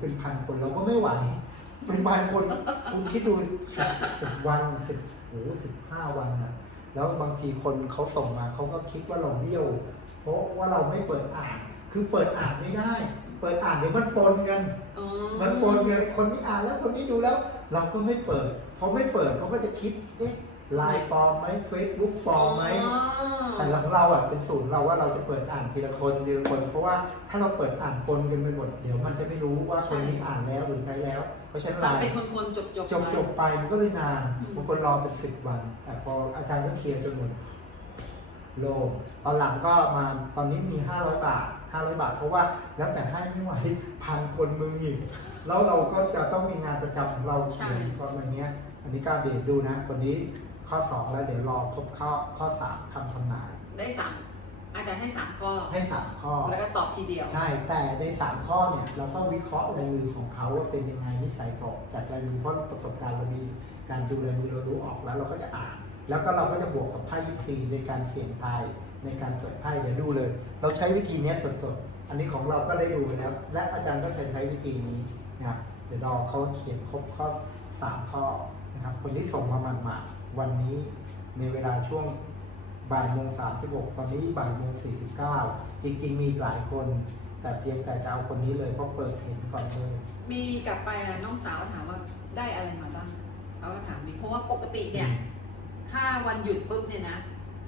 เป็นพันคนเราก็ไม่ไหวเป็นพันคนคุณคิดดูสิบสิบวันสิบโอ้สิบห้าวันอะแล้วบางทีคนเขาส่งมาเขาก็คิดว่าเราเบี้ยว เพราะว่าเราไม่เปิดอ่าน คือเปิดอ่านไม่ได้ เปิดอ่านเดี๋ยวมันปนกัน อ๋อมันปนกันคนนี้อ่านแล้วคนนี้ดูแล้ว เราก็ไม่เปิดพอไม่เปิดเขาก็จะคิดเอ๊ะ ไลน์ปลอมไหมเฟซบุ๊กปลอมไหมอ๋อแต่ของเราอะเป็นศูนย์เราว่าเราจะเปิดอ่านทีละคนทีละคน เพราะว่าถ้าเราเปิดอ่านปนกันไปหมดเดี๋ยวมันจะไม่รู้ว่าคนนี้อ่านแล้วหรือใช้แล้ว เพราะฉะนั้นตัดไลเป็นน์คนๆจบๆจบจบไปมันก็เลยนานอืมบางคนรอเป็นสิบวัน แต่พออาจารย์ก็เคลียร์จนหมดโล่งตอนหลังก็มาตอนนี้มี 500 บาท 500 บาท เพราะว่าแล้วแต่ให้ไม่ไหวพันคนมือหยิบแล้วเราก็จะต้องมีงานประจำของเราเขียนประมาณเนี้ย อันนี้ก็เดี๋ยวดูนะคนนี้ ข้อ 2 แล้วเดี๋ยวรอครบข้อข้อ 3คำทำนาย ได้สามอาจารย์ให้สามข้อ ให้ 3 ข้อ แล้วก็ตอบทีเดียว ใช่ แต่ใน 3 ข้อเนี่ยเราต้องวิเคราะห์ลายมือของเขาว่าเป็นยังไงนิสัยของจากลายมือเพราะประสบการณ์เรามีการดูลายมือเราดูออกแล้วเราก็จะอ่าน แล้วก็เราก็จะบวกกับไพ่ยิปซีในการเสี่ยงทายในการเปิดไพ่เดี๋ยวดูเลย เราใช้วิธีเนี้ยสดๆ อันนี้ของเราก็ได้ดูไปแล้ว และอาจารย์ก็ใช้ใช้วิธีนี้นะครับเดี๋ยวรอเขาเขียนครบข้อ 3 ข้อ นะครับคนที่ส่งมาหมาดๆวันนี้ในเวลาช่วงบ่ายโมงสามสิบหกตอนนี้บ่ายโมงสี่สิบเก้าจริงๆ มีอีกหลายคน แต่เพียงแต่จะเอาคนนี้เลยเพราะเปิดเห็นก่อนเลยมีกลับไปอะน้องสาวถามว่าได้อะไรมาบ้างเขาก็ถามบีเพราะว่าปกติเนี่ย ถ้าวันหยุดปุ๊บเนี่ยนะ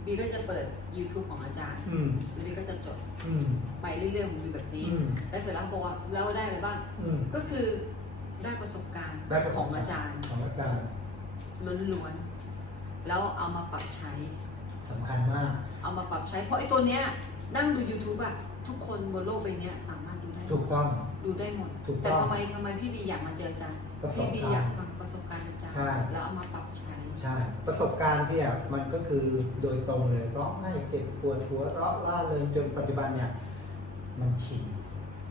บีก็จะเปิด YouTube ของอาจารย์อืมแล้วบีก็จะจดอืม ไปเรื่อยๆของบีแบบนี้ อืม แล้วเสร็จแล้วบอกว่าแล้วได้อะไรบ้าง อืม ก็คือได้ประสบการณ์ได้ประสขบองกอาจารย์ ของอาจารย์ ล้วนๆ แล้วเอามาปรับใช้ สำคัญมาก เอามาปรับใช้ เพราะไอ้ตัวเนี้ยนั่งดู YouTube อะทุกคนบนโลกใบเนี้ยสามารถดูได้ ถูกต้อง ดูได้หมด ถูกต้องแต่ทำไมทำไมพี่บีอยากมาเจออาจารย์ประสพี่บบีการณ์อยากฟังประสบการณ์อาจารย์ ใช่ แล้วเอามาปรับใช้ ใช่ ประสบการณ์พี่อะมันก็คือโดยตรงเลยร้องไห้เจ็บปวดหัวเราะล่าเริงจนปัจจุบันเนี่ย มันชิน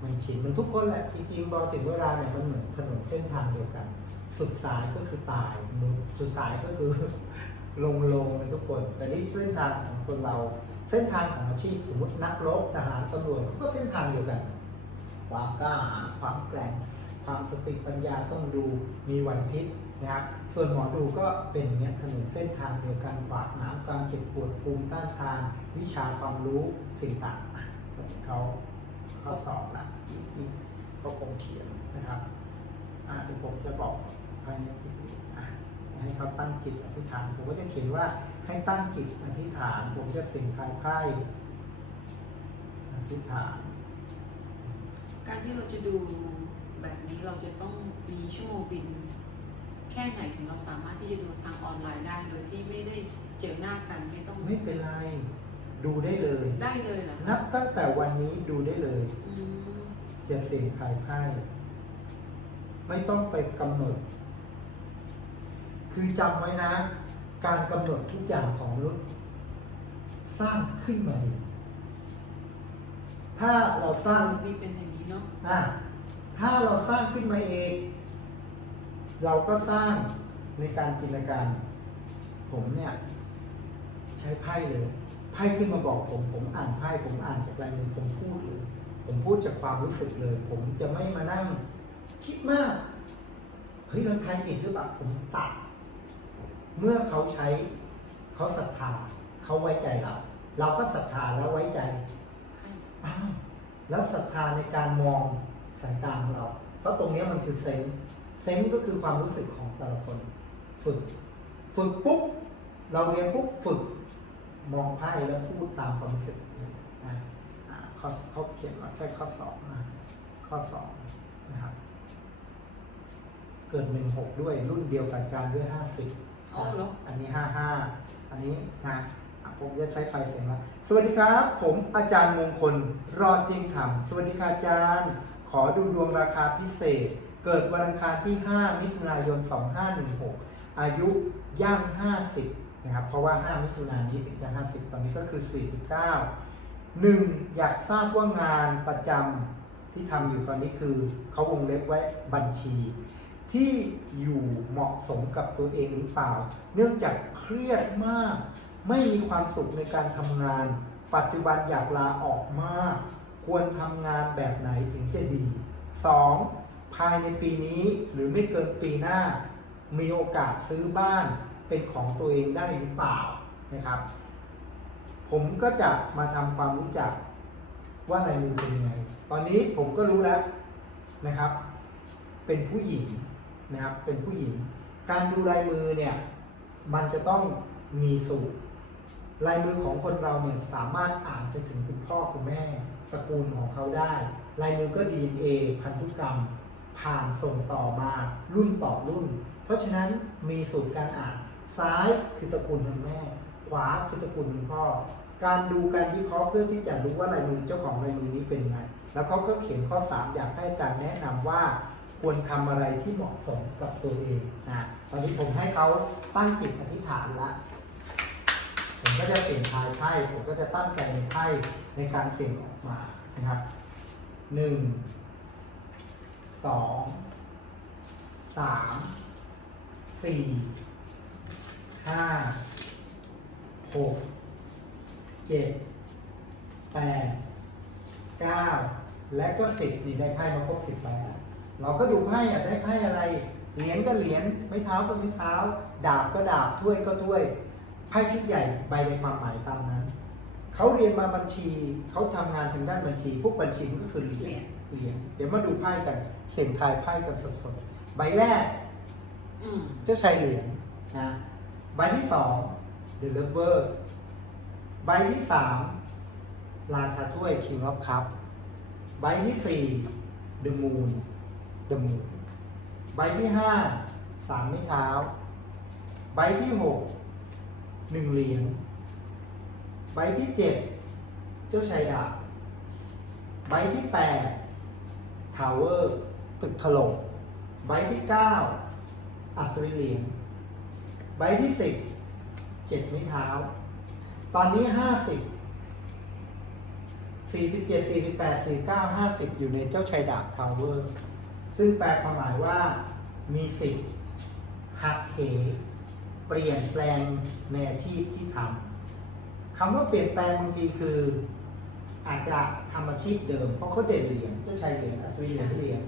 มันชิน มันทุกคนแหละจริงๆพอถึงเวลาเนี่ยมันเหมือนถนนเส้นทางเดียวกัน สุดสายก็คือตายสุดสายก็คือลงลงในทุกคน แต่นี่เส้นทางของคนเรา เส้นทางของอาชีพสมมตินักรบทหารตำรวจก็เส้นทางเดียวกันความกล้าหาญความแกร่ง ความสติปัญญาต้องดูมีไหวพริบนะครับ ส่วนหมอดูก็เป็นเงี้ยถนนเส้นทางเดียวกันขวากน้ำความเจ็บปวดภูมิต้านทาน วิชาความรู้สิ่งต่างอะเขาเขาสอบละที่เขาคงเขียนนะครับอะเดี๋ยวผมจะบอก ภายในอะให้เขาตั้งจิตอธิษฐาน ผมก็จะเขียนว่าให้ตั้งจิตอธิษฐาน ผมจะสิ่งทายไพ่อธิษฐาน การที่เราจะดูแบบนี้เราจะต้องมีชั่วโมงบิน แค่ไหนถึงเราสามารถที่จะดูทางออนไลน์ได้โดยที่ไม่ได้เจอหน้ากันไม่ต้องไม่เป็นไรดูได้เลย ได้เลยเหรอนับตั้งแต่วันนี้ดูได้เลยอืมจะเสี่ยงทายไพ่ไม่ต้องไปกำหนด คือจำไว้นะ การกำหนดทุกอย่างของมนุษย์ สร้างขึ้นมาเองถ้าเราสร้างมีเป็นอย่างนี้เนาะอะถ้าเราสร้างขึ้นมาเอง เราก็สร้างในการจินตนาการ ผมเนี่ย ใช้ไพ่เลยไพ่ขึ้นมาบอกผมผมอ่านไพ่ผมอ่านจากลายมือผมพูดเลย ผมพูดจากความรู้สึกเลย ผมจะไม่มานั่ง คิดมากเฮ้ยเราทายผิดหรือเปล่าผมตัด เมื่อเขาใช้เขาศรัทธาเขาไว้ใจเรา เราก็ศรัทธาแล้วไว้ใจให้อ้าวแล้วศรัทธาในการมองสายตาของเรา เพราะตรงเนี้ยมันคือเซนส์เซนส์ก็คือความรู้สึกของแต่ละคน ฝึก ฝึกปุ๊บเราเรียนปุ๊บฝึกมองไพ่แล้วพูดตามความรู้สึกนะอ่าข้อเขาเขียนมาแค่ข้อสองนะข้อสองนะครับ เกิดหนึ่งหกด้วยรุ่นเดียวกับการด้วยห้าสิบ อ๋อเหรอ อันนี้ห้าห้าอันนี้นะอะผมจะใช้ไฟเสียงละสวัสดีครับ ผมอาจารย์มงคลรอดเที่ยงธรรมสวัสดีค่ะอาจารย์ ขอดูดวงราคาพิเศษ เกิดวันอังคารที่ 5 มิถุนายน 2516 อายุย่าง 50 นะครับ เพราะว่า 5 มิถุนายนนี้ถึงจะ50 ตอนนี้ก็คือ 49 1. อยากทราบว่างานประจำที่ทำอยู่ตอนนี้คือเขาวงเล็บไว้บัญชี ที่อยู่เหมาะสมกับตัวเองหรือเปล่า เนื่องจากเครียดมาก ไม่มีความสุขในการทำงาน ปัจจุบันอยากลาออกมาก ควรทำงานแบบไหนถึงจะดี 2. ภายในปีนี้หรือไม่เกินปีหน้า มีโอกาสซื้อบ้านเป็นของตัวเองได้หรือเปล่านะครับ ผมก็จะมาทำความรู้จักว่าลายมือเป็นยังไง ตอนนี้ผมก็รู้แล้วนะครับ เป็นผู้หญิง นะครับเป็นผู้หญิง การดูลายมือเนี่ยมันจะต้องมีสูตรลายมือของคนเราเนี่ยสามารถอ่านไปถึงคุณพ่อคุณแม่ตระกูลของเขาได้ ลายมือก็ DNA พันธุกรรม ผ่านส่งต่อมารุ่นต่อรุ่น เพราะฉะนั้นมีสูตรการอ่าน ซ้ายคือตระกูลคุณแม่ ขวาคือตระกูลคุณพ่อ การดูการวิเคราะห์เพื่อที่จะรู้ว่าลายมือเจ้าของลายมือนี้เป็นยังไง แล้วเขาก็เขียนข้อ 3 อยากให้อาจารย์แนะนำว่า ควรทำอะไรที่เหมาะสมกับตัวเองนะตอนนี้ผมให้เขาตั้งจิตอธิษฐานละผมก็จะเสี่ยงทายไพ่ผมก็จะตั้งใจในไพ่ในการเสี่ยงออกมานะครับหนึ่งสองสามสี่ห้าหกเจ็ดแปดเก้าและก็สิบนี่ได้ไพ่มาครบสิบใบแล้ว เราก็ดูไพ่อะได้ไพ่อะไร เหรียญก็เหรียญไม้เท้าก็ไม้เท้า ดาบก็ดาบถ้วยก็ถ้วยไพ่ชุดใหญ่ใบในความหมายตามนั้นเขาเรียนมาบัญชีเขาทำงานทางด้านบัญชี พวกบัญชีมันก็คือเหรียญเหรียญเดี๋ยวมาดูไพ่กันเสียงทายไพ่กันสดๆใบแรกอืมเจ้าชายเหรียญนะใบที่สอง The Lover ใบที่สามราชาถ้วย King of Cup ใบที่สี่ The Moon The Moon ใบที่ห้าสามไม้เท้า ใบที่หกหนึ่งเหรียญใบที่เจ็ดเจ้าชายดาบใบที่แปดทาวเวอร์ตึกถล่มใบที่เก้าอัศวินเหรียญใบที่สิบเจ็ดไม้เท้า ตอนนี้ห้าสิบสี่สิบเจ็ดสี่สิบแปดสี่เก้าห้าสิบอยู่ในเจ้าชายดาบทาวเวอร์ ซึ่งแปลความหมายว่ามีสิทธิ์หักเหเปลี่ยนแปลงในอาชีพที่ทำคำว่าเปลี่ยนแปลงบางทีคือ อาจจะทำอาชีพเดิม เพราะเขาเด่นเหรียญเจ้าชายเหรียญอัศวินเหรียญเหรียญ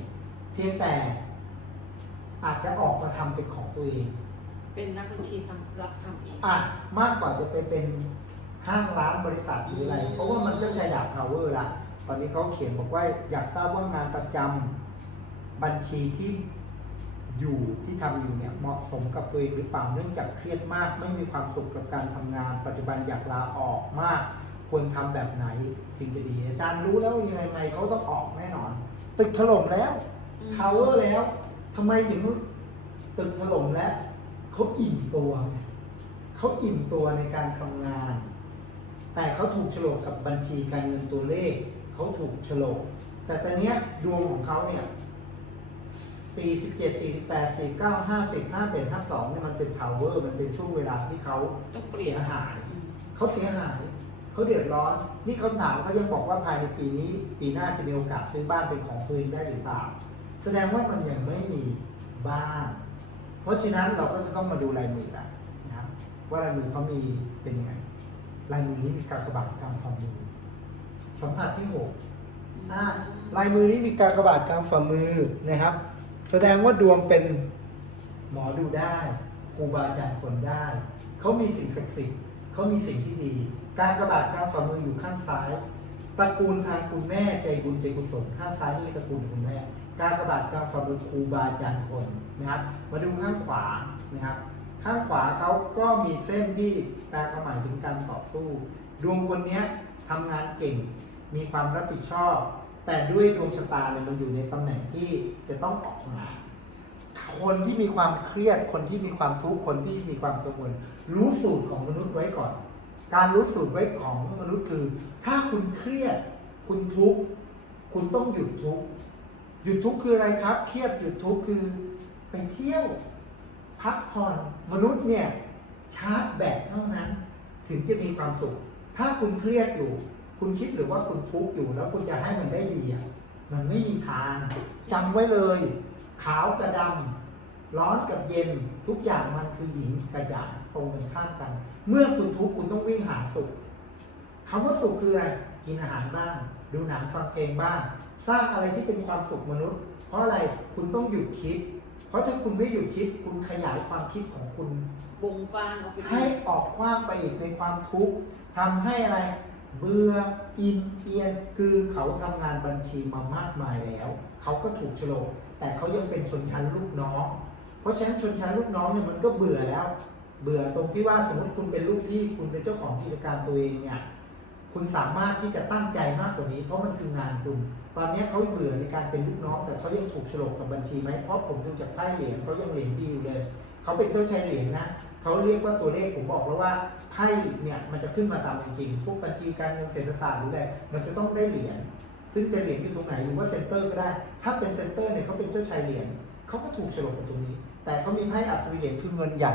เพียงแต่อาจจะออกมาทำเป็นของตัวเองเป็นนักบัญชีทำรับทำเองอาจมากกว่าจะไปเป็นห้างร้านบริษัทหรืออะไรอืมเพราะว่ามันเจ้าชายดาบทาวเวอร์ละตอนนี้เขาเขียนบอกว่าอยากทราบว่างานประจำ บัญชีที่อยู่ที่ทำอยู่เนี่ยเหมาะสมกับตัวเองหรือเปล่าเนื่องจากเครียดมาก ไม่มีความสุขกับการทำงาน ปัจจุบันอยากลาออกมาก ควรทำแบบไหนถึงจะดีอาจารย์รู้แล้วยังไงไงเขาต้องออกแน่นอน ตึกถล่มแล้วอืมทาวเวอร์แล้วทำไมถึงตึกถล่มแล้วเขาอิ่มตัวไงเขาอิ่มตัวในการทำงาน แต่เขาถูกโฉลกกับบัญชีการเงินตัวเลขเขาถูกโฉลกแต่ตอนเนี้ยดวงของเขาเนี่ย 47 48 49 50 51 52เนี่ยมันเป็นทาวเวอร์มันเป็นช่วงเวลาที่เขาต้องเปลี่เสียน ยหายอืมเขาเสียหาย เขาเดือดร้อน นี่คำถามเขายังบอกว่าภายในปีนี้ ปีหน้าจะมีโอกาสซื้อบ้านเป็นของตัวเองได้หรือเปล่า แสดงว่ามันยังไม่มีบ้าน เพราะฉะนั้นเราก็จะต้องมาดูลายมือละนะครับ ว่าลายมือเขามีเป็นยังไง ลายมือนี้มีการกระบาดกลางฝ่ามือสัมผัสที่หก อ่าลายมือนี้มีการกระบาดกลางฝ่ามือนะครับ แสดงว่าดวงเป็นหมอดูได้ครูบาอาจารย์คนได้ เขามีสิ่งศักดิ์สิทธิ์เขามีสิ่งที่ดี การกระบาดกลางฝ่ามืออยู่ข้างซ้ายตระกูลทางคุณแม่ใจบุญใจกุศลข้างซ้ายนี่ตระกูลคุณแม่ การกระบาดกลางฝ่ามือครูบาอาจารย์คนนะครับมาดูข้างขวานะครับ ข้างขวาเขาก็มีเส้นที่แปลความหมายถึงการต่อสู้ ดวงคนนี้ทำงานเก่ง มีความรับผิดชอบ แต่ด้วยดวงชะตาเนี่ยมันอยู่ในตำแหน่งที่จะต้องออกงาคนที่มีความเครียดคนที่มีความทุกข์คนที่มีความกังวลรู้สูตรของมนุษย์ไว้ก่อน การรู้สูตรไว้ของมนุษย์คือ ถ้าคุณเครียด คุณทุกข์คุณต้องหยุดทุกข์หยุดทุกข์คืออะไรครับ เครียดหยุดทุกข์คือไปเที่ยว พักผ่อนมนุษย์เนี่ยชาร์จแบตเท่านั้น ถึงจะมีความสุข ถ้าคุณเครียดอยู่ คุณคิดหรือว่าคุณทุกข์อยู่แล้วคุณจะให้มันได้ดีอะมันไม่มีทางจำไว้เลย ขาวกับดำร้อนกับเย็นทุกอย่างมันคือหญิงกับหยางตรงกันข้ามกัน เมื่อคุณทุกข์คุณต้องวิ่งหาสุขคำว่าสุขคืออะไรกินอาหารบ้าง ดูหนังฟังเพลงบ้าง สร้างอะไรที่เป็นความสุขมนุษย์ เพราะอะไรคุณต้องหยุดคิด เพราะถ้าคุณไม่หยุดคิด คุณขยายความคิดของคุณวงกว้างออกไปให้ออกกว้างไปอีกในความทุกข์ทำให้อะไร เบื่ออินเอียนคือเขาทำงานบัญชีมามากมายแล้ว เขาก็ถูกโฉลกแต่เขายังเป็นชนชั้นลูกน้อง เพราะฉะนั้นชนชั้นลูกน้องเนี่ยมันก็เบื่อแล้ว เบื่อตรงที่ว่าสมมติคุณเป็นลูกพี่คุณเป็นเจ้าของกิจการตัวเองเนี่ยคุณสามารถที่จะตั้งใจมากกว่านี้ เพราะมันคืองานคุณ ตอนนี้เขาเบื่อในการเป็นลูกน้อง แต่เขายังถูกฉลกกับบัญชีไหมเพราะผมดูจากไพ่เหรียญเขายังเหรียญดีอยู่เลย เขาเป็นเจ้าชายเหรียญนะเขาเรียกว่าตัวเลขผมบอกแล้วว่าไพ่เนี่ยมันจะขึ้นมาตามเป็นจริงพวกบัญชีการเงินเศรษฐศาสตร์หรืออะไรมันจะต้องได้เหรียญซึ่งจะเหรียญอยู่ตรงไหนหรือว่าเซนเตอร์ก็ได้ ถ้าเป็นเซนเตอร์เนี่ยเขาเป็นเจ้าชายเหรียญเขาก็ถูกโฉลกกับตรงนี้ แต่เขามีไพ่อัศวินเหรียญคือเงินใหญ่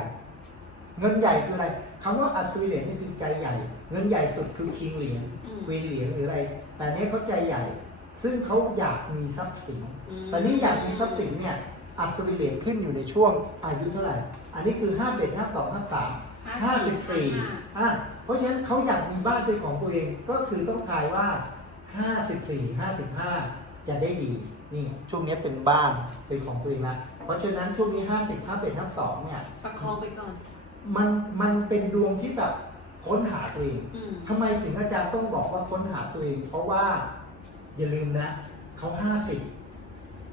เงินใหญ่คืออะไรคำว่าอัศวินเหรียญนี่คือใจใหญ่ เงินใหญ่สุดคือคิงเหรียญอืมควีนเหรียญหรืออะไร แต่เนี้ยเขาใจใหญ่ ซึ่งเขาอยากมีทรัพย์สินมตอนนี้อยากมีทรัพย์สินเนี่ย อัศวินเหรียญขึ้นอยู่ในช่วงอายุเท่าไหร่ อันนี้คือ5เอ็ดห้าสองห้าสามห้าสิบสี่อะเพราะฉะนั้นเขาอยากมีบ้านเป็นของตัวเองก็คือต้องทายว่าห้าสิบสี่ห้าสิบห้าจะได้ดีนี่ช่วงนี้เป็นบ้านเป็นของตัวเองละเพราะฉะนั้นช่วงนี้ห้าสิบห้าเอ็ดห้าสองเนี่ยประคองไปก่อน มันมันเป็นดวงที่แบบค้นหาตัวเองอืมทำไมถึงอาจารย์ต้องบอกว่าค้นหาตัวเอง เพราะว่าอย่าลืมนะเขาห้าสิบ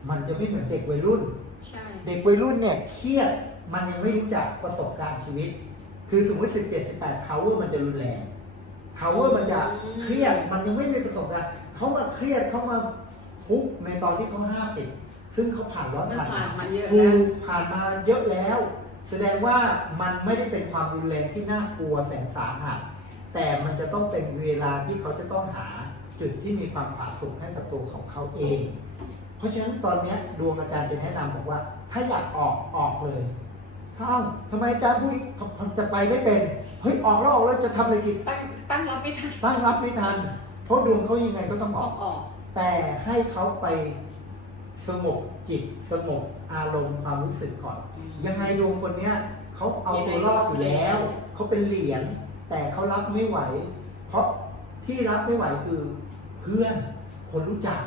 มันจะไม่เหมือนเด็กวัยรุ่น ใช่ เด็กวัยรุ่นเนี่ยเครียดมันยังไม่รู้จักประสบการณ์ชีวิต คือสมมติ 17 18เขาว่ามันจะรุนแรงเขาว่ามันจะเครียดมันยังไม่มีประสบการณ์เขามาเครียดเขามาทุกข์ในตอนที่เขา 50 ซึ่งเขาผ่านร้อนมันผ่านผ่านมาเยอะถูแล้วกผ่านมาเยอะแล้ว แสดงว่ามันไม่ได้เป็นความรุนแรงที่น่ากลัวแสนสาหัสแต่มันจะต้องเป็นเวลาที่เขาจะต้องหาจุดที่มีความผาสุกให้กับตัวของเขาเองเพ ราะฉะนั้นตอนเนี้ยดวงอาจารย์จะแนะนำบอกว่า ถ้าอยากออกออกเลยถ้าเอ้าทำไมอาจารย์พูดจะไปไม่เป็นเฮ้ยออกแล้วออกแล้วจะทำอะไรกินตั้งตั้งรับไม่ทันตั้งรับไม่ทัน เพราะดวงเขายังไงก็ต้องอต้ออกงออก แต่ให้เขาไปสงบจิตสงบอารมณ์ความรู้สึกก่อน ยังไงดวงคนเนี้ยเขาเอาตัวรอดอยู่แล้วเขาเป็นเหรียญแต่เขารับไม่ไหว เพราะที่รับไม่ไหวคือเพื่อนคนรู้จัก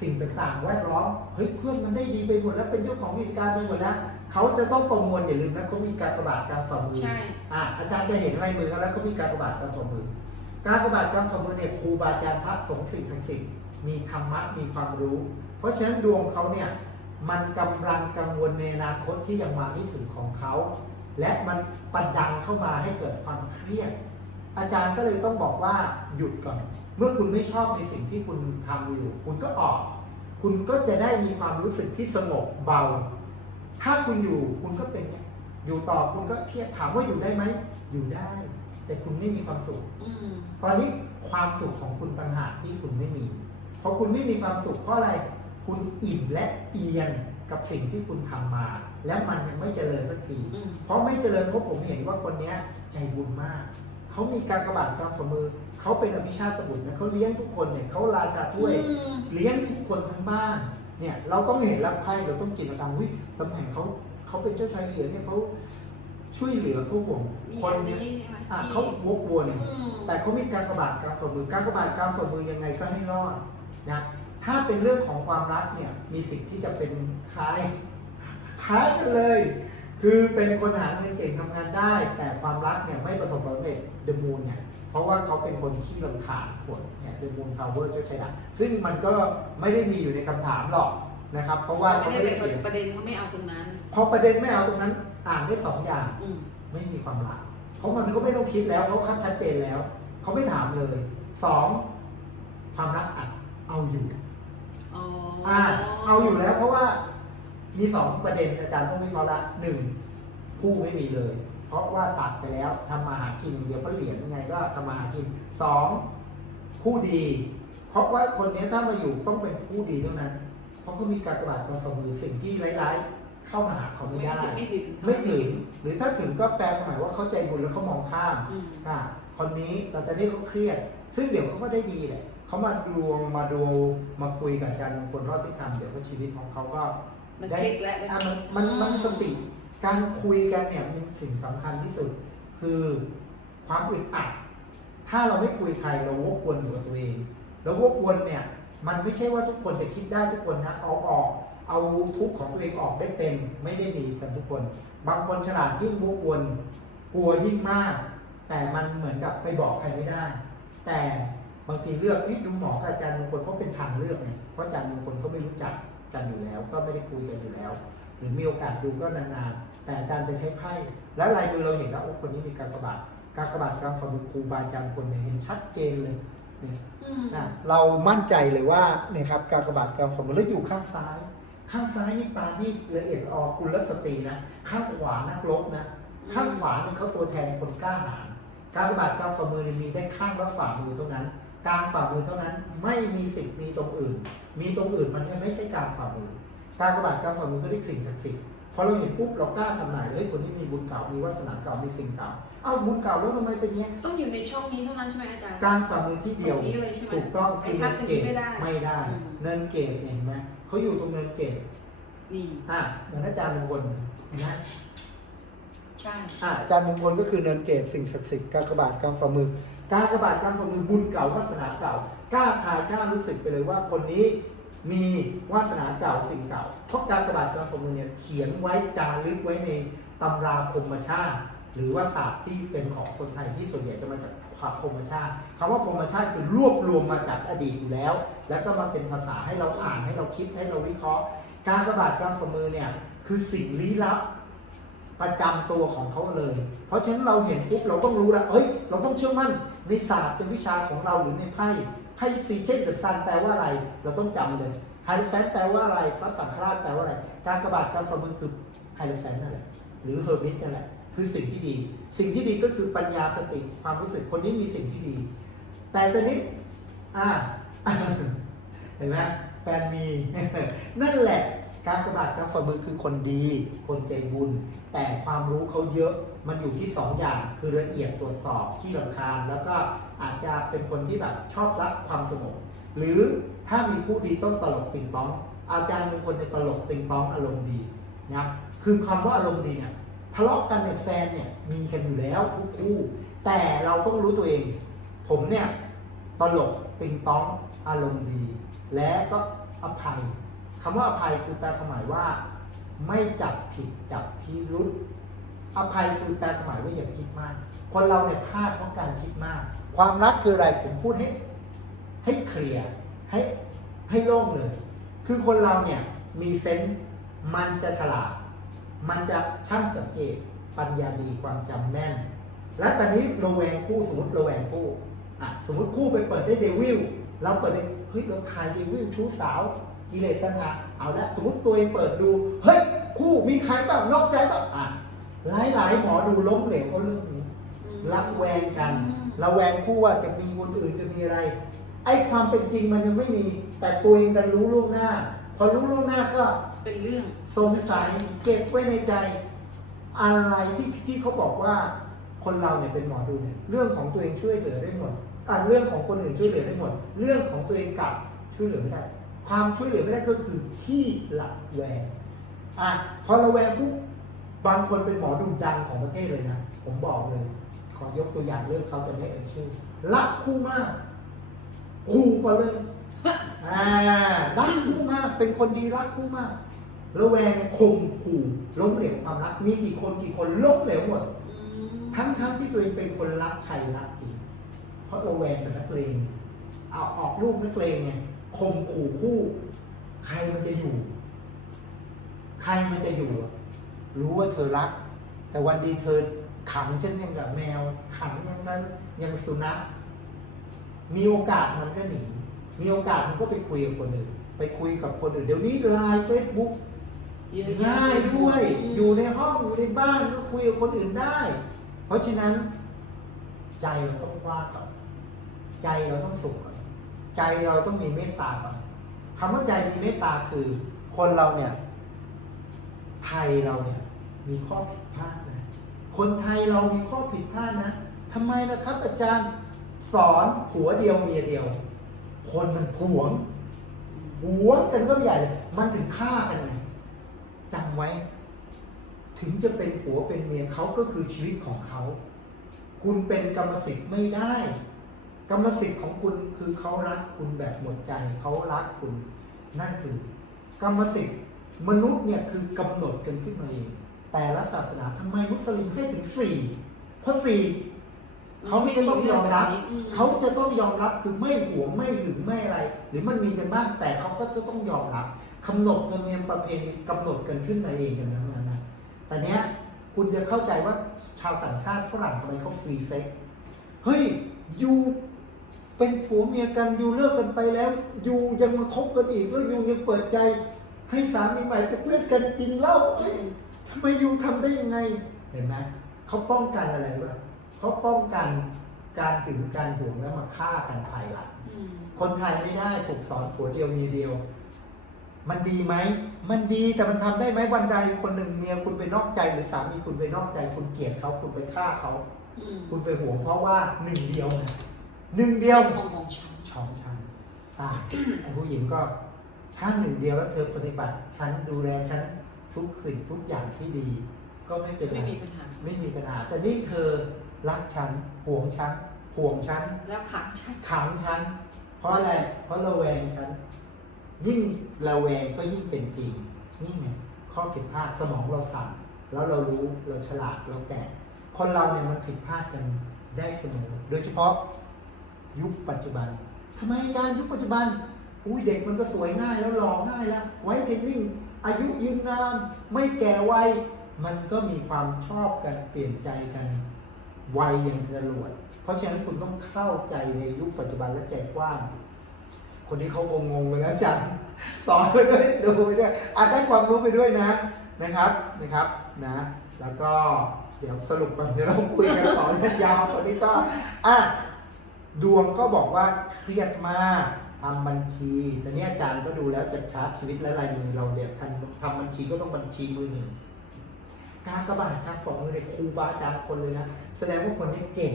สิ่งต่างๆแวดล้อมเฮ้ยเพื่อนมันได้ดีไปหมดแล้วเป็นเจ้าของกิจการไปหมดแล้วเขาจะต้องประมวลอย่าลืมนะเขามีการกระบาดการฝ่ามือใช่อะอาจารย์จะเห็นลายมือเขาแล้วเขามีการกระบาดการฝ่ามือ การกระบาดการฝ่ามือเนี่ยครูบาอาจารย์พระสงฆ์สิ่งศักดิ์สิทธิ์มีธรรมะมีความรู้ เพราะฉะนั้นดวงเขาเนี่ยมันกำลังกังวลในอนาคตที่ยังมาไม่ถึงของเขา และมันประดังเข้ามาให้เกิดความเครียด อาจารย์ก็เลยต้องบอกว่าหยุดก่อน เมื่อคุณไม่ชอบในสิ่งที่คุณทำอยู่ คุณก็ออก คุณก็จะได้มีความรู้สึกที่สงบเบา ถ้าคุณอยู่คุณก็เป็นเนี่ยอยู่ต่อคุณก็เครียดถามว่าอยู่ได้ไหมอยู่ได้ แต่คุณไม่มีความสุขอืมตอนนี้ความสุขของคุณต่างหากที่คุณไม่มี เพราะคุณไม่มีความสุขเพราะอะไร คุณอิ่มและเอียนกับสิ่งที่คุณทำมา แล้วมันยังไม่เจริญสักทีอืมเพราะไม่เจริญเพราะผมเห็นว่าคนเนี้ยใจบุญมาก เขามีการกระบาดการฝ่ามือเขาเป็นอภิชาติบุตรนะเขาเลี้ยงทุกคนเนี่ยเขาราชาถ้วย อืม เลี้ยงทุกคนทั้งบ้านเนี่ย เราต้องเห็นรับไพ่เราต้องจินตนาการวิตำแหน่งเขาเขาเป็นเจ้าชายเหรียญเนี่ยเขาช่วยเหลือผู้ผมมีคนอันเนี้นี้ยใช่ไหมอะที่เขาวกวนอืมแต่เขามีการกระบาดการฝ่ามือ การกระบาดการฝ่ามือยังไงก็ให้รอดนะ ถ้าเป็นเรื่องของความรักเนี่ย มีสิทธิ์ที่จะเป็นคล้าย คล้ายกันเลย คือเป็นคนหาเงินเก่งทำงานได้ แต่ความรักเนี่ยไม่ประสบความสำเร็จเดอะมูนเนี่ยเพราะว่าเขาเป็นคนขี้รำคาญคนเนี่ยเดอะมูนพาวเวอร์เจ้าชายดาบซึ่งมันก็ไม่ได้มีอยู่ในคำถามหรอกนะครับ เพราะว่าเขาไม่ไม่ได้ได้เป็นเขียนประเด็นเขาไม่เอาตรงนั้นพอประเด็นไม่เอาตรงนั้นอ่านได้สองอย่างอืมไม่มีความรักเพราะมันก็ไม่ต้องคิดแล้วเพราะเขาชัดเจนแล้วเขาไม่ถามเลยสองความรักอัดเอาอยู่อ๋ออ่าเอาอยู่แล้วเพราะว่า มีสองประเด็นอาจารย์ต้องวิเคราะห์ละหนึ่งผู้ไม่มีเลย เพราะว่าตัดไปแล้วทำมาหากินอย่างเดียวเพราะเหรียญยังไงก็ทำมาหากินสองผู้ดีเพราะว่าคนนี้ถ้ามาอยู่ต้องเป็นผู้ดีเท่านั้น เพราะเขามีการกระบาดการสมือสิ่งที่ร้ายๆ เข้ามาหาเขาไม่ไม่ได้ถึงไม่ถึงไม่ถึง หรือถ้าถึงก็แปลความหมายว่าเขาใจบุญแล้วเขามองข้ามอืมค่ะคนนี้แต่ตอนนี้เขาเครียด ซึ่งเดี๋ยวเขาก็ได้ดีแหละเขามาดวงมาดูมาคุยกับอาจารย์มงคลรอดที่ทำเดี๋ยวก็ชีวิตของเขาก็ มันได้คลิกแล้วอะมันมันมันสติ การคุยกันเนี่ยเป็นสิ่งสำคัญที่สุด คือความอึดอัด ถ้าเราไม่คุยใครเราวกวนอยู่กับตัวเอง แล้ววกวนเนี่ย มันไม่ใช่ว่าทุกคนจะคิดได้ทุกคนนะเอาออก เอาทุกข์ของตัวเองออกได้เป็น ไม่ได้มีกันทุกคน บางคนฉลาดยิ่งวกวนกลัวยิ่งมาก แต่มันเหมือนกับไปบอกใครไม่ได้ แต่บางทีเลือกเอ๊ะดูหมอกับอาจารย์มงคลก็เป็นทางเลือกไงเพราะอาจารย์มงคลก็ไม่รู้จัก กันอยู่แล้ว ก็ไม่ได้คุยกันอยู่แล้ว หรือมีโอกาสดูก็นานๆแต่อาจารย์จะใช้ไพ่และลายมือเราเห็นแล้วโอ้คนนี้มีการกระบาดการกระบาดการฝ่ามือครูบาอาจารย์คนเนี่ยเห็นชัดเจนเลยเนี่ยอืมนะเรามั่นใจเลยว่าเนี่ยครับการกระบาดการฝ่ามือแล้วอยู่ข้างซ้าย ข้างซ้ายนี่ปานี่ละเอียดออกกุลสตรีนะข้างขวานักรบนะข้างขวาเนี่ยเขาตัวแทนคนกล้าหาญการกระบาดการฝ่ามือเนี่ยมีได้ข้างละฝ่ามือเท่านั้น กลางฝ่ามือเท่านั้นไม่มีสิทธิ์มีตรงอื่น มีตรงอื่นมันไม่ใช่กลางฝ่ามือการกระบาดการฝ่ามือเขาเรียกสิ่งศักดิ์สิทธิ์พอเราเห็นปุ๊บเรากล้าทำนายเลยเฮ้ยคนนี้มีบุญเก่ามีวาสนาเก่ามีสิ่งเก่าเอ้าบุญเก่าแล้วทำไมเป็นอย่างเงี้ยต้องอยู่ในช่องนี้เท่านั้นใช่ไหมอาจารย์ การฝ่ามือที่เดียวตรงนี้เลยใช่ไหมถูกต้องไอ้คือทัเนิบนตรงเกนี้ตไม่ได้ไม่ได้อืม เนินเกตเนี่ยเห็นไหมเขาอยู่ตรงเนินเกตนี่ อะเหมือนอาจารย์มงคลเห็นไหมใช่ อะอาจารย์มงคลก็คือเนินเกตสิ่งศักดิ์สิทธิ์การกระบาดการฝ่ามือการกระบาดการฝ่ามือบุญเก่าวาสนาเก่า กล้าทายกล้ารู้สึกไปเลยว่าคนนี้มีวาสนาเก่าสิ่งเก่าเพราะการกระบาดการฝ่ามือเนี่ยเขียนไว้จารึกไว้ในตำราพรมชาติ หรือว่าศาสตร์ที่เป็นของคนไทยที่ส่วนใหญ่จะมาจากความพรมชาติคำว่าพรมชาติคือรวบรวมมาจากอดีตอยู่แล้ว แล้วก็มาเป็นภาษาให้เราอ่านให้เราคิดให้เราวิเคราะห์ การกระบาดการฝ่ามือเนี่ยคือสิ่งลี้ลับประจำตัวของเขาเลย เพราะฉะนั้นเราเห็นปุ๊บเราต้องรู้แล้วเอ้ย เราต้องเชื่อมั่นในศาสตร์เป็นวิชาของเราหรือในไพ่ ไพ่ซีเคนเดอะซันแปลว่าอะไร เราต้องจำเลยไฮเดรแฟนแปลว่าอะไรพระสังฆราชแปลว่าอะไร การกระบาดการฝ่ามือคือไฮเดรแฟนนั่นแหละ หรือเฮอร์มิสนั่นแหละ คือสิ่งที่ดี สิ่งที่ดีก็คือปัญญาสติความรู้สึกคนนี้มีสิ่งที่ดี แต่ตอนนี้อ่าเห็นไหมแฟนมี นั่นแหละการกระบาดการฝ่ามือคือคนดี คนใจบุญ แต่ความรู้เขาเยอะมันอยู่ที่สองอย่างคือละเอียดตรวจสอบที่ลำคาญแล้วก็ อาจจะเป็นคนที่แบบชอบรักความสงบหรือถ้ามีคู่ดีต้องตลกติงต้อง อาจารย์เป็นคนในตลกติงต้องอารมณ์ดีนะครับคือคำว่าอารมณ์ดีเนี่ยทะเลาะกันในแฟนเนี่ยมีกันอยู่แล้วทุกคู่ แต่เราต้องรู้ตัวเอง ผมเนี่ยตลกติงต้องอารมณ์ดี และก็อภัยคำว่าอภัยคือแปลความหมายว่า ไม่จับผิดจับพิรุษ อภัยคือแปลความหมายว่าอย่าคิดมาก คนเราเนี่ยพลาดเพราะการคิดมาก ความรักคืออะไรผมพูดให้ให้เคลียร์ให้ให้โล่งเลย คือคนเราเนี่ยมีเซนส์มันจะฉลาด มันจะช่างสังเกตปัญญาดีความจำแม่น แล้วตอนนี้ระแวงคู่สมมติระแวงคู่อะสมมติคู่ไปเปิดได้เดวิลเราเปิดได้เฮ้ยเราถ่ายเดวิลชู้สาวกิเลสตัณหาเอาละสมมติตัวเองเปิดดู เฮ้ย คู่มีใครบ้างนอกใจบ้างอะ หลายหลายๆหมอดูล้มเหลวเพราะเรื่องนี้อืมระแวงกันอืมระแวงคู่ว่าจะมีคนอื่นจะมีอะไร ไอ้ความเป็นจริงมันยังไม่มี แต่ตัวเองดันรู้ล่วงหน้า พอรู้ล่วงหน้าก็เป็นเรื่องสงสัยเก็บไว้ในใจ อะไรที่ที่เขาบอกว่าคนเราเนี่ยเป็นหมอดูเนี่ยเรื่องของตัวเองช่วยเหลือได้หมดอะเรื่องของคนอื่นช่วยเหลือได้หมด เรื่องของตัวเองกลับช่วยเหลือไม่ได้ ความช่วยเหลือไม่ได้ก็คือที่ละแวงอะพอระแวงปุ๊บ บางคนเป็นหมอดูดังของประเทศเลยนะ ผมบอกเลย ขอยกตัวอย่างเรื่องเขาแต่ไม่เอ่ยชื่อรักคู่มากคู่กว่าเลยอ่ารักคู่มาก เป็นคนดีรักคู่มากระแวงข่มขู่ล้มเหลวความรัก มีกี่คนกี่คนล้มเหลวหมดทั้งทั้งที่ตัวเองเป็นคนรักใครรักจริงเพราะระแวงกับนักเลงเอาออกลูกนักเลงไงข่มขู่คู่ ใครมันจะอยู่ ใครมันจะอยู่ รู้ว่าเธอรัก แต่วันดีเธอขังฉันยังกับแมว ขังยังฉันยังสุนัขมีโอกาสมันก็หนีมีโอกาสมันก็ไปคุยกับคนอื่น ไปคุยกับคนอื่น เดี๋ยวนี้ไลน์เฟซบุ๊กเยอะแยะง่ายด้วยมอยู่ในห้องอยู่ในบ้านก็คุยกับคนอื่นได้ เพราะฉะนั้น ใจเราต้องกว้างก่อนใจเราต้องสุขก่อนใจเราต้องมีเมตตาก่อนคำว่าใจมีเมตตาคือ คนเราเนี่ย ไทยเราเนี่ย มีข้อผิดพลาดนะ คนไทยเรามีข้อผิดพลาดนะทำไมนะครับ อาจารย์สอนผัวเดียวเมียเดียว คนมันผวงหวงกันก็ใหญ่ มันถึงฆ่ากันไงจำไว้ ถึงจะเป็นผัวเป็นเมียเขาก็คือชีวิตของเขา คุณเป็นกรรมสิทธิ์ไม่ได้ กรรมสิทธิ์ของคุณคือเขารักคุณแบบหมดใจเขารักคุณ นั่นคือ กรรมสิทธิ์มนุษย์เนี่ยคือกำหนดกันขึ้นมาเอง แต่ละศาสนาทำไมมุสลิมให้ถึงสี่เพราะสี่เขาไม่ต้องยอมรับอืมเขาจะต้องยอมรับคือไม่หวงไม่หึงไม่อะไร หรือมันมีกันบ้างแต่เขาก็จะต้องยอมรับกำหนดธรรมเนียมประเพณีกำหนดกันขึ้นมาเองกันทั้งนั้นนะแต่เนี้ยคุณจะเข้าใจว่าชาวต่างชาติฝรั่งทำไมเขาฟรีเซ็กเฮ้ยยูเป็นผัวเมียกันยูเลิกกันไปแล้วยูยังมาคบกันอีกแล้วยูยังเปิดใจ ให้สามีใหม่เป็นเพื่อนกันกินเหล้า เฮ้ยทำไมยูทำได้ยังไง เห็นไหมเขาป้องกันอะไรวะเขาป้องกันการถึงการห่วงแล้วมาฆ่ากันภายหลังอืมคนไทยไม่ได้ถูกสอนผัวเดียวเมียเดียว มันดีไหม มันดีแต่มันทำได้ไหมวันใดคนหนึ่งเมียคุณไปนอกใจหรือสามีคุณไปนอกใจ คุณเกลียดเขาคุณไปฆ่าเขาอืมคุณไปห่วงเพราะว่าหนึ่งเดียวไงหนึ่งเดียวเป็นของของฉันช้องฉันอ่าไอ้ผู้หญิงก็ถ้าหนึ่งเดียวแล้วเธอปฏิบัติฉันดูแลฉัน ทุกสิ่งทุกอย่างที่ดี ก็ไม่เป็นไรไม่มีปัญหาไม่มีปัญหา แต่นี่เธอรักฉันห่วงฉันห่วงฉันแล้วขังฉันขังฉันเพราะอะไรเพราะระแวงฉันยิ่งระแวงก็ยิ่งเป็นจริงนี่ไงข้อผิดพลาดสมองเราสั่นแล้วเรารู้เราฉลาดเราแก่คนเราเนี่ยมันผิดพลาดกันได้เสมอโดยเฉพาะยุคปัจจุบันทำไมอาจารย์ยุคปัจจุบันอุ้ยเด็กมันก็สวยง่ายแล้วหล่อง่ายแล้วไว้เทคนิ่ง อายุยืนนานไม่แก่วัยมันก็มีความชอบกันเปลี่ยนใจกันวัยยังจรวดเพราะฉะนั้นคุณต้องเข้าใจในยุคปัจจุบันและใจกว้าง คนที่เขางงๆเลยนะอาจารย์สอนไปด้วยดูไปด้วยอาจได้ความรู้ไปด้วยนะนะครับนะครับนะ แล้วก็เดี๋ยวสรุปก่อนเดี๋ยวเราคุยกันต่อเรื่องยาววันนี้ก็อะดวงก็บอกว่าเครียดมาก ทำบัญชีแต่เนี้อาจารย์ก็ดูแล้วจากชาร์ตชีวิตและลายมือเราเนี่ยทำทำบัญชีก็ต้องบัญชีมือหนึ่งการกระบาดการฝ่ามือในยครูบาอาจารย์คนเลยนะแสดงว่าคนที่เก่ง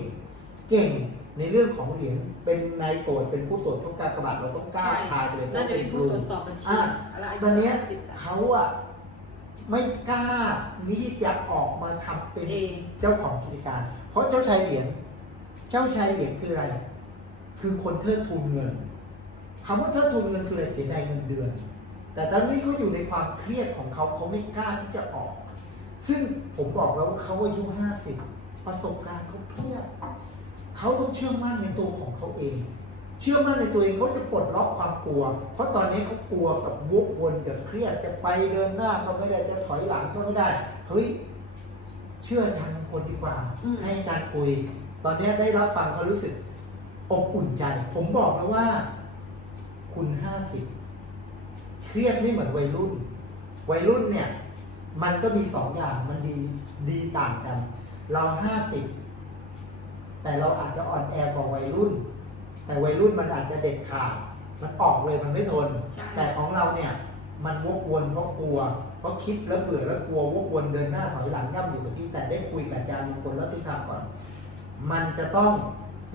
เก่งในเรื่องของเหรียญเป็นนายตรวจเป็นผู้ตรวจทุกการกระบาดเราต้องกล้าใช่ทายไปเลยน่าจะเป็นผู้ตรวจสอบบัญชีอะอะไรตอนเนี้ยสิบอะเขาอะไม่กล้าที่จะออกมาทำเป็นเองเจ้าของกิจการ เพราะเจ้าชายเหรียญเจ้าชายเหรียญคืออะไร คือคนเทิดทูนเงิน คำว่าเทิดทูนเงินคืออะไรเสียดายเงินเดือน แต่ตอนนี้เขาอยู่ในความเครียดของเขาเขาไม่กล้าที่จะออก ซึ่งผมบอกแล้วว่าเขาอายุห้าสิบประสบการณ์เขาเพียบเขาต้องเชื่อมั่นในตัวของเขาเอง เชื่อมั่นในตัวเองเขาจะปลดล็อกความกลัว เพราะตอนนี้เขากลัวกับวกวนกับเครียดจะไปเดินหน้าก็ไม่ได้จะถอยหลังก็ไม่ได้เฮ้ยเชื่ออาจารย์มงคลดีกว่าอืมให้อาจารย์คุย ตอนนี้ได้รับฟังเขารู้สึกอบอุ่นใจ ผมบอกแล้วว่า คุณห้าสิบเครียดไม่เหมือนวัยรุ่น วัยรุ่นเนี่ย มันก็มีสองอย่างมันดีดีต่างกัน เราห้าสิบแต่เราอาจจะอ่อนแอกว่าวัยรุ่น แต่วัยรุ่นมันอาจจะเด็ดขาดมันออกเลยมันไม่ทนใช่แต่ของเราเนี่ย มันวกวนเพราะกลัวเพราะคิดแล้วเบื่อแล้วกลัววกวนเดินหน้าถอยหลังย่ำอยู่กับที่แต่ได้คุยกับอาจารย์มงคลแล้วที่ทำก่อน มันจะต้อง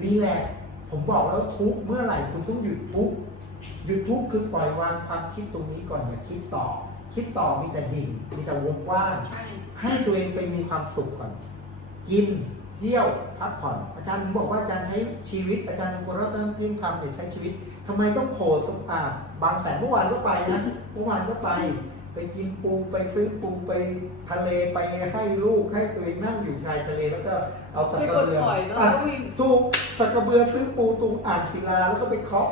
รีแลกซ์ผมบอกแล้วทุกข์เมื่อไหร่คุณต้องหยุดทุกข์ หยุดทุกข์คือปล่อยวางความคิดตรงนี้ก่อนอย่าคิดต่อ คิดต่อมีแต่ดิ่งมีแต่วงกว้างใช่ให้ตัวเองไปมีความสุขก่อน กินเที่ยวพักผ่อนอาจารย์ถึงบอกว่าอาจารย์ใช้ชีวิตอาจารย์มงคลรัตนเพียงธรรมเนี่ยใช้ชีวิตทำไมต้องโผล่สมอ่าบางแสนเมื่อวานก็ไปนะเมื่อวานก็ไป ไปกินปูไปซื้อปูไปทะเลไปให้ลูกให้ตัวเองนั่งอยู่ชายทะเลแล้วก็เอาสักไม่กกระดเบือปล่อยเนอะอะก็มีถูกสักกระเบือซื้อปูตรงอ่างศิลาแล้วก็ไปเคาะ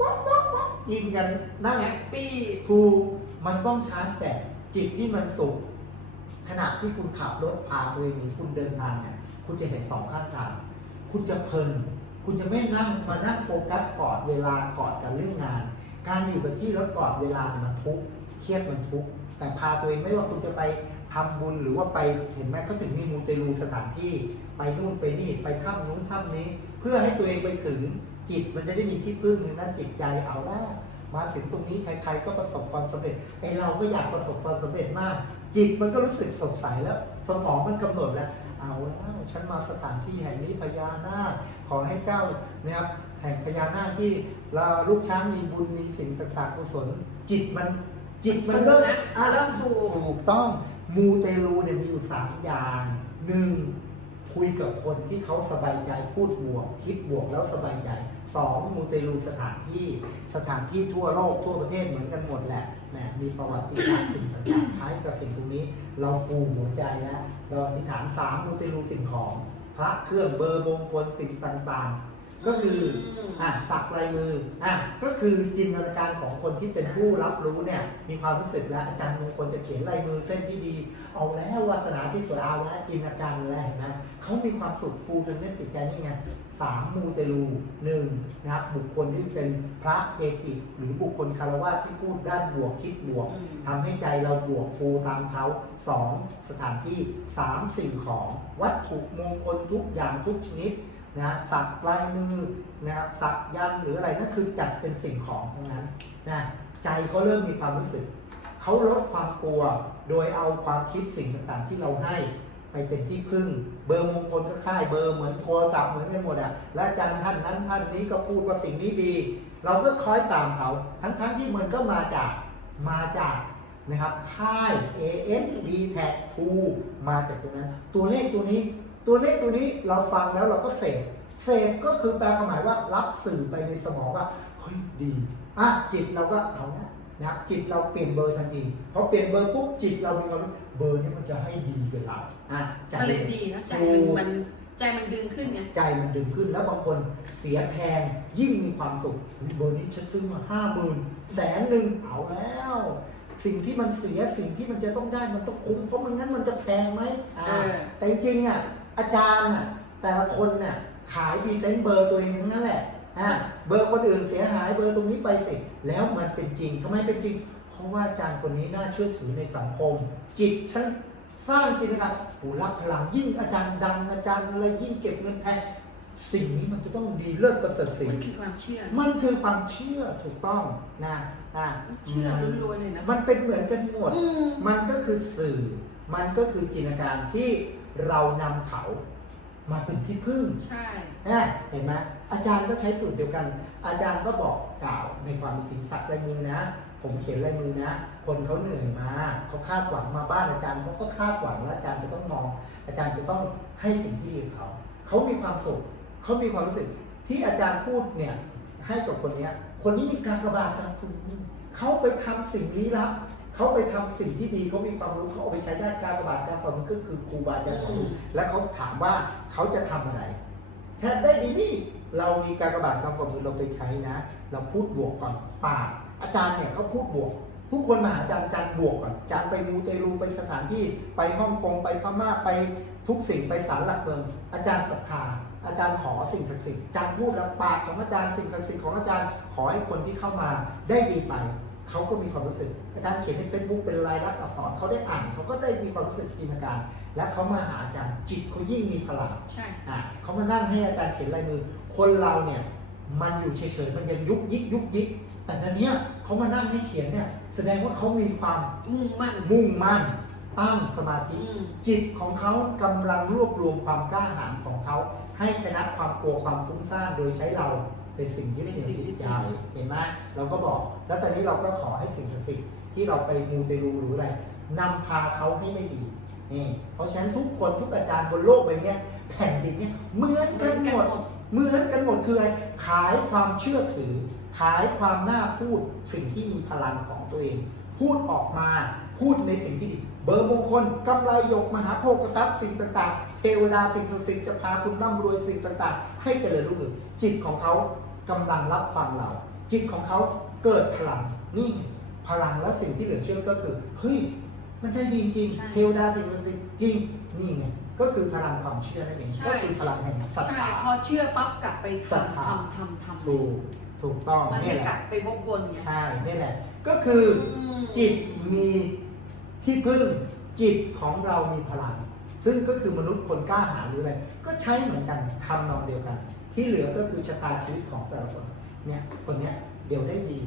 ป๊อกป๊อกป๊อ กกินกันนั่งแฮปปี้ถูกมันต้องชาร์จแบตจิตที่มันสุขขณะที่คุณขับรถพาตัวเองหรือคุณเดินทางเนี่ยคุณจะเห็นสองข้างทาง คุณจะเพลิน คุณจะไม่นั่งมานั่งโฟกัสกอดเวลากอดกับเรื่องงาน การอยู่กับที่แล้วกอดเวลาเนี่ยมันทุกข์เครียดมันทุกข์แต่พาตัวเองไม่ว่าคุณจะไปทำบุญหรือว่าไปเห็นไหมเขาถึงมีมูเตลูสถานที่ ไปนู่นไปนี่ไปถ้ำนู้นถ้ำนี้ เพื่อให้ตัวเองไปถึง จิตมันจะได้มีที่พึ่งในนั้นจิตใจเอาแล้วมาถึงตรงนี้ใครๆก็ประสบความสำเร็จไอเราก็อยากประสบความสำเร็จมาก จิตมันก็รู้สึกสดใสแล้ว สมองมันกำหนดแล้ว เอาแล้วฉันมาสถานที่แห่งนี้พญานาคขอให้เจ้านะครับแห่งพญานาคที่เราลูกช้างมีบุญมีสิ่งต่างๆกุศลจิตมันจิตมันเริ่มฟูนะอะเริ่มฟูถูกต้องมูเตลูเนี่ยมีอยู่สามอย่างหนึ่งคคุยกับคนที่เขาสบายใจพูดบวก คิดบวกแล้วสบายใจ สองมูเตลูสถานที่สถานที่ทั่วโลกทั่วประเทศเหมือนกันหมดแหละแหมมีประวัติศาสตร์สิ่งต่างๆท้ายกับสิ่งตรงนี้ เราฟูหัวใจแล้วเราอธิษฐานสามมูเตลูสิ่งของ พระเครื่องเบอร์มงคลสิ่งต่างๆ ก็คืออะสักลายมืออะก็คือจินตนาการของคนที่เป็นผู้รับรู้เนี่ยมีความรู้สึกแล้วอาจารย์มงคลจะเขียนลายมือเส้นที่ดี เอาแล้ววาสนาที่สวยเอาแล้วจินตนาการแล้วเห็นไหมเขามีความสุขฟูจนเม็ดติดใจนี่ไงสามมูเตลูหนึ่งนะครับบุคคลที่เป็นพระเกจิหรือบุคคลคารวะที่พูดด้านบวกคิดบวกอืมทำให้ใจเราบวกฟูตามเขาสองสถานที่สามสิ่งของวัตถุมงคลทุกอย่างทุกชนิด นะสักลายมือนะครับสักยันหรืออะไรนั่นคือจัดเป็นสิ่งของทั้งนั้นนะใจเขาเริ่มมีความรู้สึกเขาลดความกลัว โดยเอาความคิดสิ่งต่างๆ ที่เราให้ไปเป็นที่พึ่ง เบอร์มงคลก็ค่ายเบอร์เหมือนโทรศัพท์เหมือนกันหมดอะและอาจารย์ท่านนั้นท่านนี้ก็พูดว่าสิ่งนี้ดี เราก็คล้อยตามเขาทั้งๆที่มันก็มาจากมาจากนะครับค่าย AS D Tag 2มาจากตรงนั้น ตัวเลขตัวนี้ ตัวเลขตัวนี้เราฟังแล้วเราก็เสพเสพก็คือแปลความหมายว่ารับสื่อไปในสมองว่าเฮ้ยดีอะจิตเราก็เอานะนะจิตเราเปลี่ยนเบอร์ทันทีพอเปลี่ยนเบอร์ปุ๊บจิตเรามีความรู้เบอร์นี้มันจะให้ดีกับเราอะใจก็เลยดีนะใจถูมันกมันใจมันดึงขึ้นไงใจมันดึงขึ้นแล้วบางคนเสียแพงยิ่งมีความสุขอุ๊ยเบอร์นี้ฉันซื้อมาห้าหมื่นแสนหนึ่งเอาแล้ว สิ่งที่มันเสียสิ่งที่มันจะต้องได้มันต้องคุ้มเพราะมันงั้นมันจะแพงไหมอ่าเออแต่จริงๆอะ อาจารย์อะแต่ละคนน่ะขายพรีเซนต์เบอร์ตัวเองทั้งนั้นแหละอ่าเบอร์คนอื่นเสียหายเบอร์ตรงนี้ไปสิแล้วมันเป็นจริงทำไมเป็นจริง เพราะว่าอาจารย์คนนี้น่าเชื่อถือในสังคม จิตฉันสร้างจิตนะครับโอ้รับพลังยิ่งอาจารย์ดังอาจารย์อะไรยิ่งเก็บเงินแพงสิ่งนี้มันจะต้องดีเลิศประเสริฐสิ่งมันคือความเชื่อ มันคือความเชื่อถูกต้องนะอ่าเชื่อล้วนๆเลยนะมันเป็นเหมือนกันหมดอืมมันก็คือสื่อ มันก็คือจินตนาการที่ เรานำเขามาเป็นที่พึ่งใช่ นะเห็นไหมอาจารย์ก็ใช้สูตรเดียวกัน อาจารย์ก็บอกกล่าวในความเป็นจริงสักลายมือนะ ผมเขียนลายมือนะ คนเขาเหนื่อยมาเขาคาดหวังมาบ้านอาจารย์เขาก็คาดหวังว่าอาจารย์จะต้องมอง อาจารย์จะต้องให้สิ่งที่ดีกับเขา เขามีความสุขเขามีความรู้สึกที่อาจารย์พูดเนี่ยให้กับคนเนี้ย คนนี้มีการกระบาดการฝึกเขาไปทำสิ่งลี้ลับ เขาไปทำสิ่งที่ดีเขามีความรู้เขาเอาไปใช้ได้การกระบาดการฝึกมันก็คือครูบาอาจารย์ของลูกและเขาถามว่าเขาจะทำอะไรแทนได้ดีนี่เรามีการกระบาดการฝ่ามือเราไปใช้นะ เราพูดบวกก่อนปาก อาจารย์เนี่ยก็พูดบวก ผู้คนมาหาอาจารย์อาจารย์บวกก่อนอาจารย์ไปมูเตลูไปสถานที่ไปฮ่องกงไปพม่าไปทุกสิ่งไปศาลหลักเมือง อาจารย์ศรัทธาอาจารย์ขอสิ่งศักดิ์สิทธิ์อาจารย์พูดแล้วปากของอาจารย์สิ่งศักดิ์สิทธิ์ของอาจารย์ขอให้คนที่เข้ามาได้ดีไป เขาก็มีความรู้สึก อาจารย์เขียนใน Facebook เป็นลายลักษณ์อักษรเขาได้อ่านเขาก็ได้มีความรู้สึกจินตนาการ และเขามาหาอาจารย์จิตเขายิ่งมีพลังใช่อะเขามานั่งให้อาจารย์เขียนลายมือ คนเราเนี่ยมันอยู่เฉยๆมันยังยุกยิกยุกยิกแต่ตอนเนี้ยเขามานั่งให้เขียนเนี่ยแสดงว่าเขามีความมุ่งมั่นมุ่งมั่นตั้งสมาธิอืมจิตของเขากำลังรวบรวมความกล้าหาญของเขาให้ชนะความกลัวความฟุ้งซ่านโดยใช้เรา เป็นสิ่งยึดเหนี่ยวจิตใจเห็นไหมเราก็บอก แล้วตอนนี้เราก็ขอให้สิ่งศักดิ์สิทธิ์ที่เราไปมูเตลูหรืออะไรนำพาเขาให้ไม่ดีนี่เพราะฉะนั้นทุกคนทุกอาจารย์บนโลกใบเนี้ยแผ่นดินเนี้ยเหมือนกันหมดเหมือนกันหมดคืออะไรขายความเชื่อถือ ขายความน่าพูดสิ่งที่มีพลังของตัวเอง พูดออกมาพูดในสิ่งที่ดี เบอร์มงคลกำไรหยกมหาโภคทรัพย์สิ่งต่างๆ เทวดาสิ่งศักดิ์สิทธิ์จะพาคุณร่ำรวยสิ่งต่างๆ ให้เจริญรุ่งเรืองจิตของเขา กำลังรับฟังเรา จิตของเขาเกิดพลังนี่ไงพลังและสิ่งที่เหลือเชื่อก็คือเฮ้ยมันได้ดีจริงใช่เทวดาสิ่งศักดิ์สิทธิ์จริงนี่ไงก็คือพลังความเชื่อนั่นเองใช่ก็คือพลังแห่งศรัทใช่ธาพอเชื่อปั๊บกลับไปศรัทธาทำทำทำทำถูกถูกต้องมันเนี่ไม่ยแหกลัละบไปวกวนไงใช่นี่แหละ ก็คือมจิตมีที่พึ่งจิตของเรามีพลัง ซึ่งก็คือมนุษย์คนกล้าหาญหรืออะไรก็ใช้เหมือนกันทำนองเดียวกัน ที่เหลือก็คือชะตาชีวิตของแต่ละคนเนี่ยคนเนี้ยเดี๋ยวได้ดี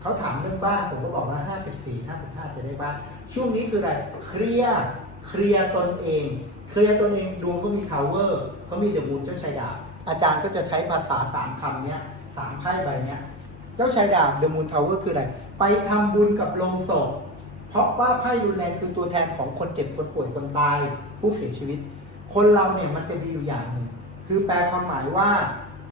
เขาถามเรื่องบ้านผมก็บอกว่า 54 55 จะได้บ้าน ช่วงนี้คืออะไรเคลียร์เคลียร์ตนเอง เคลียร์ตนเองดวงเขามีทาวเวอร์เขามีเดอะมูนเจ้าชายดาบอาจารย์ก็จะใช้ภาษาสามคำเนี้ยสามไพ่ใบเนี้ยเจ้าชายดาบเดอะมูนทาวเวอร์คืออะไร ไปทำบุญกับโลงศพเพราะว่าไพ่รุนแรงคือตัวแทนของคนเจ็บคนป่วยคนตายผู้เสียชีวิต คนเราเนี่ยมันจะมีอยู่อย่างหนึ่ง คือแปลความหมายว่า